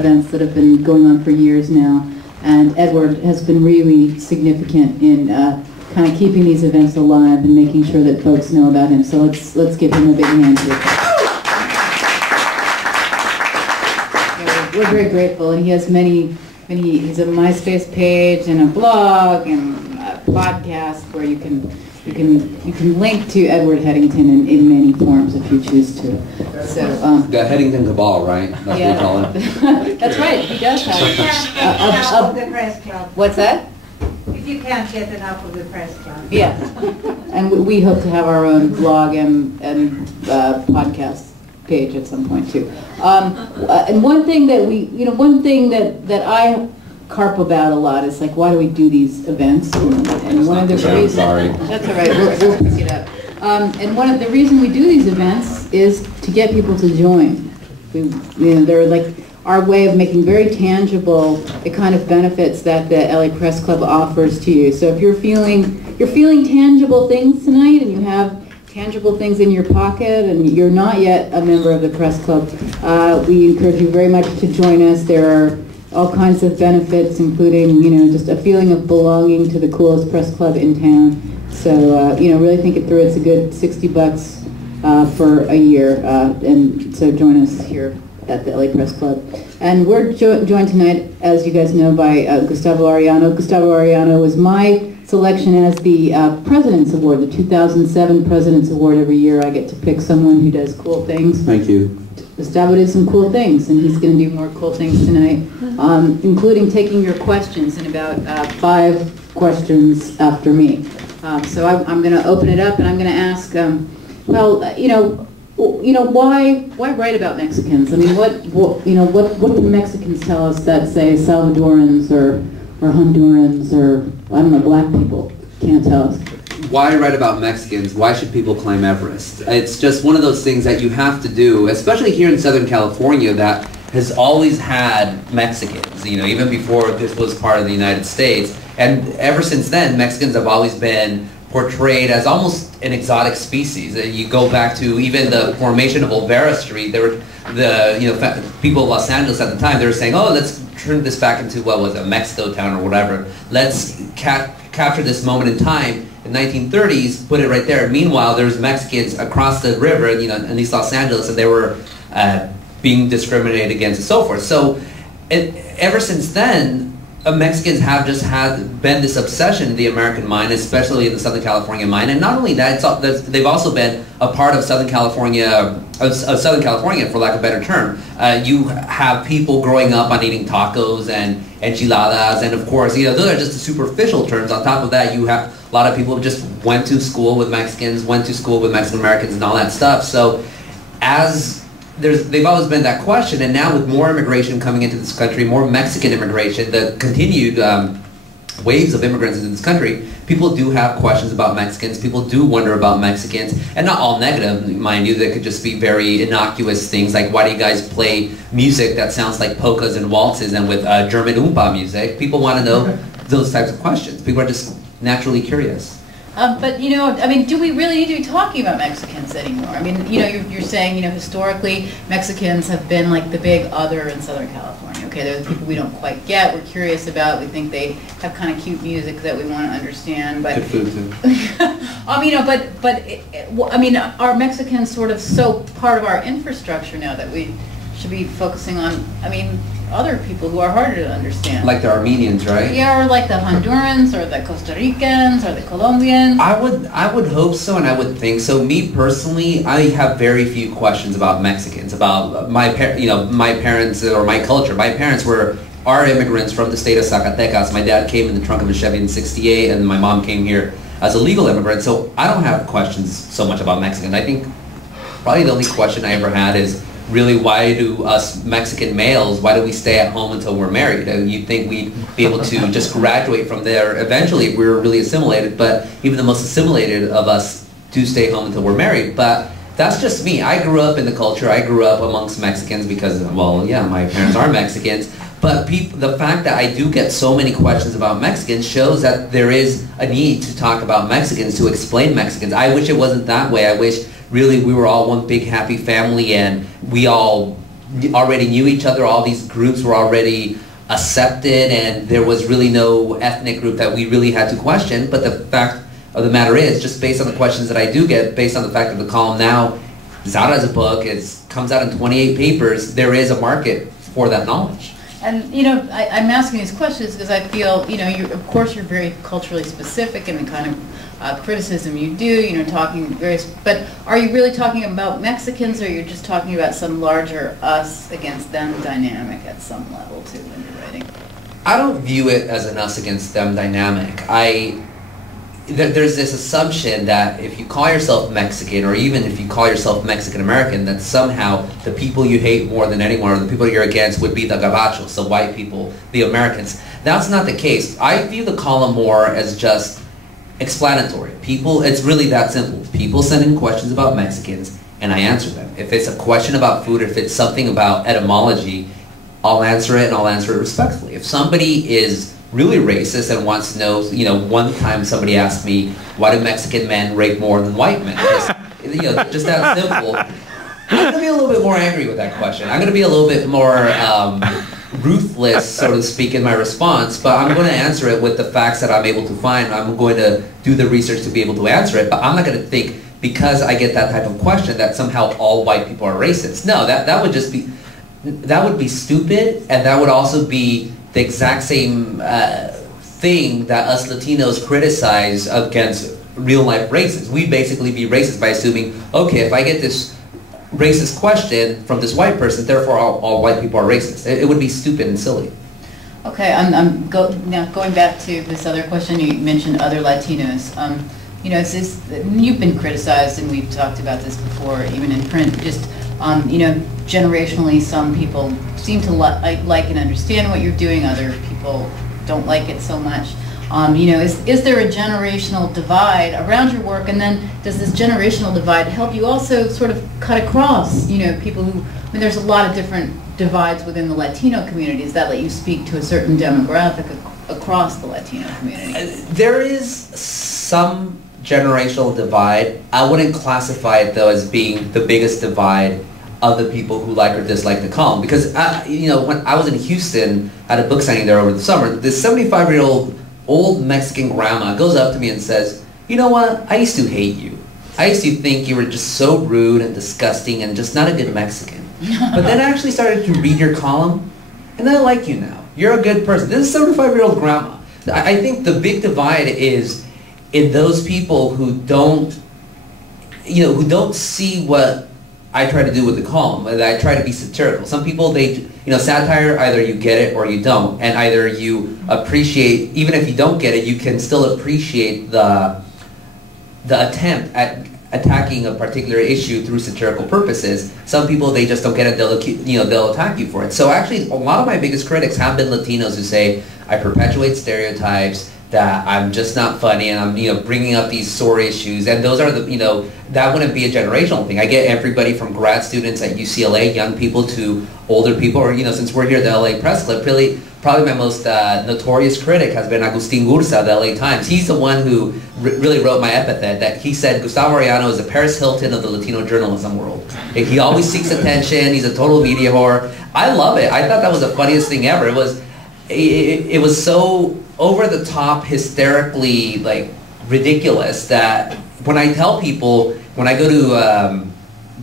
events that have been going on for years now, and Edward has been really significant in kind of keeping these events alive and making sure that folks know about him. So let's give him a big hand here. We're very grateful, and he has he's a MySpace page and a blog and a podcast where you can link to Edward Headington in many forms if you choose to. So the Headington Cabal, right? That's yeah, what we call it. That's right. He does have the press club. What's that? If you can't get enough of the press club. Yeah, and we hope to have our own blog and podcast page at some point too. And one thing that that I carp about a lot is like, why do we do these events? And one of the reasons. Sorry. That's all right. We'll pick it up. And one of the reasons we do these events is to get people to join. They're like our way of making very tangible the kind of benefits that the LA Press Club offers to you. So if you're feeling tangible things tonight, and you have tangible things in your pocket, and you're not yet a member of the Press Club, we encourage you very much to join us. There are all kinds of benefits, including just a feeling of belonging to the coolest press club in town. So really think it through. It's a good $60 for a year, and so join us here at the LA Press Club. And we're joined tonight, as you guys know, by Gustavo Arellano. Gustavo Arellano was my selection as the President's Award, the 2007 President's Award. Every year I get to pick someone who does cool things. Thank you. Gustavo did some cool things, and he's going to do more cool things tonight, including taking your questions in about 5 questions after me. So I'm going to open it up, and I'm going to ask, why write about Mexicans? I mean, what do Mexicans tell us that, say, Salvadorans or Hondurans or, I don't know, black people can't tell us? Why write about Mexicans? Why should people climb Everest? It's just one of those things that you have to do, especially here in Southern California, that has always had Mexicans, even before this was part of the United States. And ever since then, Mexicans have always been portrayed as almost an exotic species. You go back to even the formation of Olvera Street. There were people of Los Angeles at the time. They were saying, "Oh, let's turn this back into what was a Mexico town or whatever. Let's capture this moment in time." In the 1930s, put it right there. Meanwhile, there's Mexicans across the river, in East Los Angeles, and they were being discriminated against and so forth. So, ever since then, Mexicans have just been this obsession in the American mind, especially in the Southern California mind. And not only that, they've also been a part of Southern California, for lack of a better term. You have people growing up on eating tacos and enchiladas, and of course, those are just the superficial terms. On top of that, you have a lot of people who just went to school with Mexicans, went to school with Mexican Americans, and all that stuff. So, they've always been that question, and now with more immigration coming into this country, more Mexican immigration, the continued waves of immigrants into this country, people do have questions about Mexicans. People do wonder about Mexicans, and not all negative, mind you. They could just be very innocuous things like, why do you guys play music that sounds like polkas and waltzes and with German oompa music? People want to know those types of questions. People are just naturally curious. But do we really need to be talking about Mexicans anymore? I mean, you're saying, historically, Mexicans have been like the big other in Southern California. Okay, they're the people we don't quite get, we're curious about, we think they have kind of cute music that we want to understand. But good food too. Are Mexicans sort of so part of our infrastructure now that we should be focusing on, other people who are harder to understand? Like the Armenians, right? Yeah, or like the Hondurans, or the Costa Ricans, or the Colombians. I would hope so, and I would think so. Me personally, I have very few questions about Mexicans, about my parents or my culture. My parents are immigrants from the state of Zacatecas. My dad came in the trunk of a Chevy in '68, and my mom came here as a legal immigrant. So I don't have questions so much about Mexicans. I think probably the only question I ever had is, really, why do us Mexican males, why do we stay at home until we're married? You'd think we'd be able to just graduate from there eventually if we were really assimilated, but even the most assimilated of us do stay home until we're married. But that's just me. I grew up in the culture. I grew up amongst Mexicans because, well, yeah, my parents are Mexicans. But the fact that I do get so many questions about Mexicans shows that there is a need to talk about Mexicans, to explain Mexicans. I wish it wasn't that way. I wish really we were all one big happy family and we all already knew each other. All these groups were already accepted, and there was really no ethnic group that we really had to question. But the fact of the matter is, just based on the questions that I do get, based on the fact that the column now is out as a book, comes out in 28 papers, there is a market for that knowledge. And, you know, I'm asking these questions because I feel, you know, of course you're very culturally specific in the kind of criticism you do, you know, talking various, but are you really talking about Mexicans, or you're just talking about some larger us against them dynamic at some level too when you're writing? I don't view it as an us against them dynamic. There's this assumption that if you call yourself Mexican, or even if you call yourself Mexican American, that somehow the people you hate more than anyone, or the people you're against, would be the gabachos, the white people, the Americans. That's not the case. I view the column more as just explanatory. It's really that simple. People send in questions about Mexicans, and I answer them. If it's a question about food, if it's something about etymology, I'll answer it, and I'll answer it respectfully. If somebody is really racist and wants to know, you know, one time somebody asked me, why do Mexican men rape more than white men? You know, just that simple. I'm going to be a little bit more angry with that question. I'm going to be a little bit more ruthless, so to speak, in my response, but I'm going to answer it with the facts that I'm able to find. I'm going to do the research to be able to answer it, but I'm not going to think, because I get that type of question, that somehow all white people are racist. No, that would just be, that would be stupid, and that would also be the exact same thing that us Latinos criticize against real-life racists. We'd basically be racist by assuming, okay, if I get this racist question from this white person, therefore all white people are racist. It would be stupid and silly. Okay, now going back to this other question, you mentioned other Latinos. You know, you've been criticized, and we've talked about this before, even in print, just you know, generationally, some people seem to like and understand what you're doing. Other people don't like it so much. You know, is there a generational divide around your work? And then does this generational divide help you also sort of cut across, you know, people who, I mean, there's a lot of different divides within the Latino communities that let you speak to a certain demographic across the Latino community? There is some generational divide. I wouldn't classify it, though, as being the biggest divide of the people who like or dislike the column, because you know, when I was in Houston at a book signing there over the summer, this 75-year-old old Mexican grandma goes up to me and says, you know what, I used to hate you. I used to think you were just so rude and disgusting and just not a good Mexican. But then I actually started to read your column, and I like you now. You're a good person. This is a 75-year-old grandma. I think the big divide is in those people who don't, you know, who don't see what I try to do with the column. I try to be satirical. Some people, you know, satire, either you get it or you don't, and either you appreciate, even if you don't get it, you can still appreciate the attempt at attacking a particular issue through satirical purposes. Some people, they just don't get it, they'll attack you for it. So actually, a lot of my biggest critics have been Latinos who say, I perpetuate stereotypes, that I'm just not funny, and I'm, you know, bringing up these sore issues, and those are the, you know, that wouldn't be a generational thing. I get everybody from grad students at UCLA, young people, to older people, or, you know, since we're here at the LA Press Club, probably my most notorious critic has been Agustin Gursa of the LA Times. He's the one who really wrote my epithet, that he said Gustavo Arellano is the Paris Hilton of the Latino journalism world. He always seeks attention, he's a total media whore. I love it. I thought that was the funniest thing ever. It was so over the top, hysterically, like, ridiculous, that when I tell people, when I go to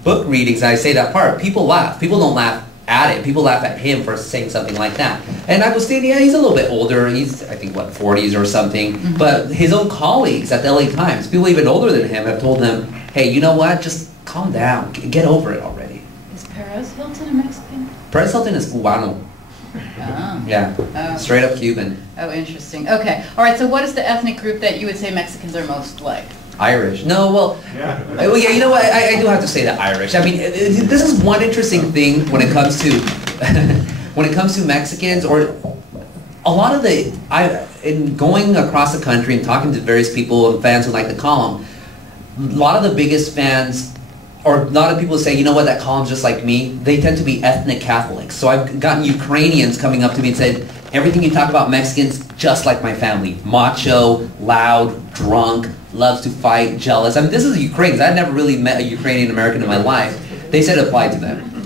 book readings, I say that part, people laugh. People don't laugh at it. People laugh at him for saying something like that. And Agustin, yeah, he's a little bit older. He's, I think, what, 40s or something. Mm-hmm. But his own colleagues at the LA Times, people even older than him, have told him, hey, you know what, just calm down. Get over it already. Is Perez Hilton a Mexican? Perez Hilton is Cubano. Oh. Yeah, oh. Straight up Cuban. Oh, interesting. Okay. All right, so what is the ethnic group that you would say Mexicans are most like? Irish. No, well, yeah, you know what, I do have to say that Irish. I mean, this is one interesting thing when it comes to, when it comes to Mexicans, or a lot of in going across the country and talking to various people and fans who like the column, a lot of the biggest fans, or a lot of people say, you know what, that column's just like me, they tend to be ethnic Catholics. So I've gotten Ukrainians coming up to me and said, everything you talk about Mexicans, just like my family. Macho, loud, drunk, loves to fight, jealous. I mean, this is Ukrainians. I've never really met a Ukrainian American in my life. They said it applied to them.